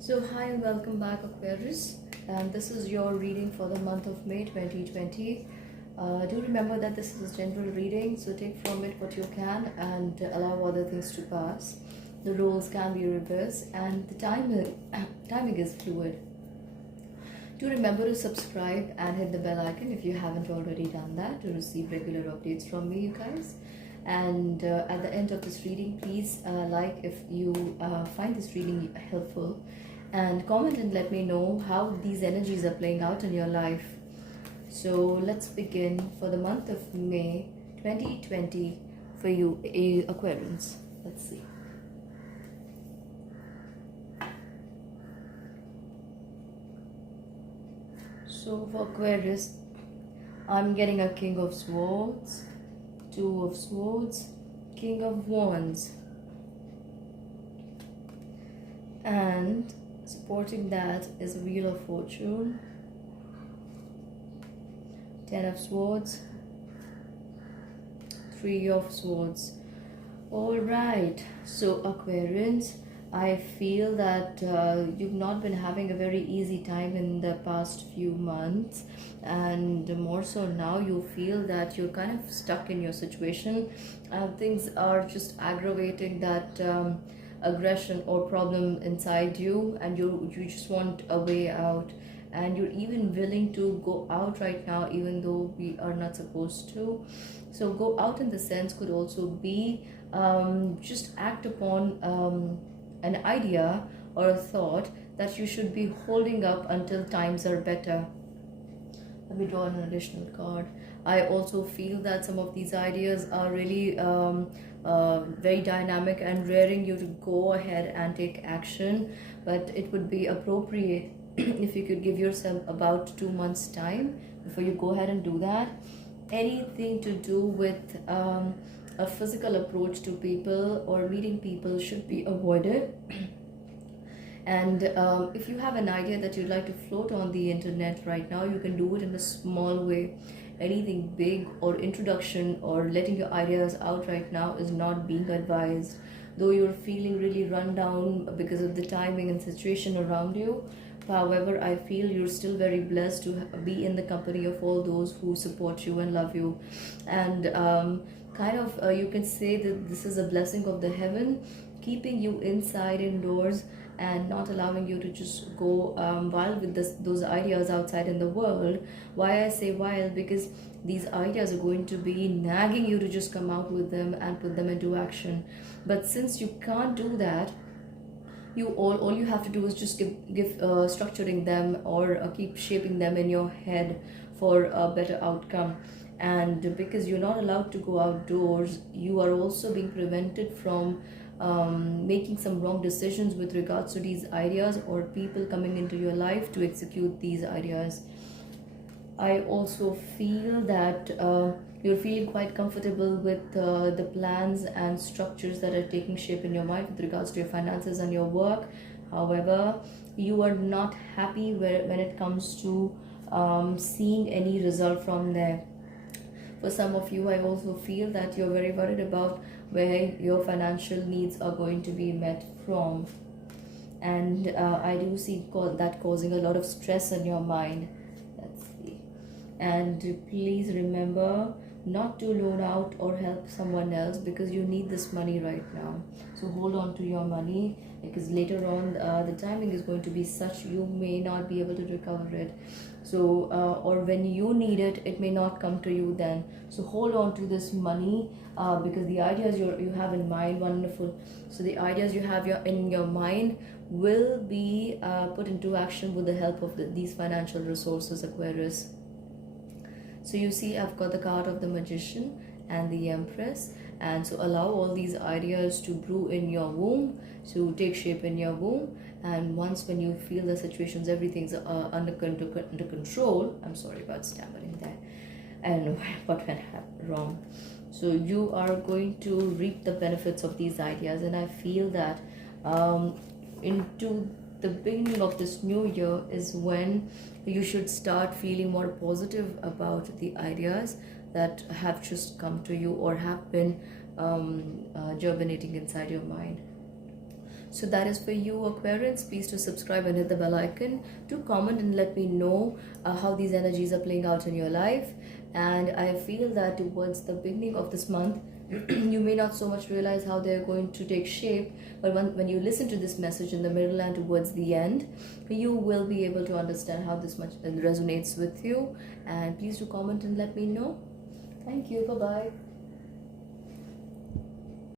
So, hi and welcome back, Aquarius. And this is your reading for the month of May 2020. Do remember that this is a general reading, so take from it what you can and allow other things to pass. The roles can be reversed, and the timing is fluid. Do remember to subscribe and hit the bell icon if you haven't already done that to receive regular updates from me, you guys. And at the end of this reading, please like if you find this reading helpful, and comment and let me know how these energies are playing out in your life. So let's begin for the month of May 2020 for you, Aquarians. Let's see. So for Aquarius, I'm getting a King of Swords, Two of Swords, King of Wands, and supporting that is Wheel of Fortune, Ten of Swords, Three of Swords. Alright, so Aquarians, I feel that you've not been having a very easy time in the past few months, and more so now you feel that you're kind of stuck in your situation. Things are just aggravating that aggression or problem inside you, and you just want a way out, and you're even willing to go out right now even though we are not supposed to. So go out in the sense could also be just act upon an idea or a thought that you should be holding up until times are better. Let me draw an additional card. I also feel that some of these ideas are really very dynamic and raring you to go ahead and take action, but it would be appropriate if you could give yourself about 2 months time before you go ahead and do that. Anything to do with a physical approach to people or meeting people should be avoided. And if you have an idea that you'd like to float on the internet right now, you can do it in a small way. Anything big or introduction or letting your ideas out right now is not being advised. Though you're feeling really run down because of the timing and situation around you, however, I feel you're still very blessed to be in the company of all those who support you and love you. And you can say that this is a blessing of the heaven, keeping you inside indoors and not allowing you to just go wild with those ideas outside in the world. Why I say wild? Because these ideas are going to be nagging you to just come out with them and put them into action. But since you can't do that, all you have to do is just give structuring them or keep shaping them in your head for a better outcome. And because you're not allowed to go outdoors, you are also being prevented from making some wrong decisions with regards to these ideas or people coming into your life to execute these ideas. I also feel that you're feeling quite comfortable with the plans and structures that are taking shape in your mind with regards to your finances and your work. However, you are not happy when it comes to seeing any result from there. For some of you, I also feel that you're very worried about where your financial needs are going to be met from. And I do see that causing a lot of stress in your mind. Let's see. And please remember not to loan out or help someone else because you need this money right now. So hold on to your money, because later on the timing is going to be such you may not be able to recover it. So or when you need it, it may not come to you then. So hold on to this money because the ideas you have in mind, wonderful. So the ideas you have in your mind will be put into action with the help of these financial resources, Aquarius. So you see, I've got the card of the Magician and the Empress, and so allow all these ideas to brew in your womb, to take shape in your womb. And once when you feel the situations, everything's under control. I'm sorry about stammering there and what went wrong. So you are going to reap the benefits of these ideas, and I feel that into the beginning of this new year is when you should start feeling more positive about the ideas that have just come to you or have been germinating inside your mind. So that is for you, Aquarians. Please to subscribe and hit the bell icon. To comment and let me know how these energies are playing out in your life. And I feel that towards the beginning of this month, you may not so much realize how they're going to take shape, but when you listen to this message in the middle and towards the end, you will be able to understand how this much resonates with you. And please do comment and let me know. Thank you. Bye bye.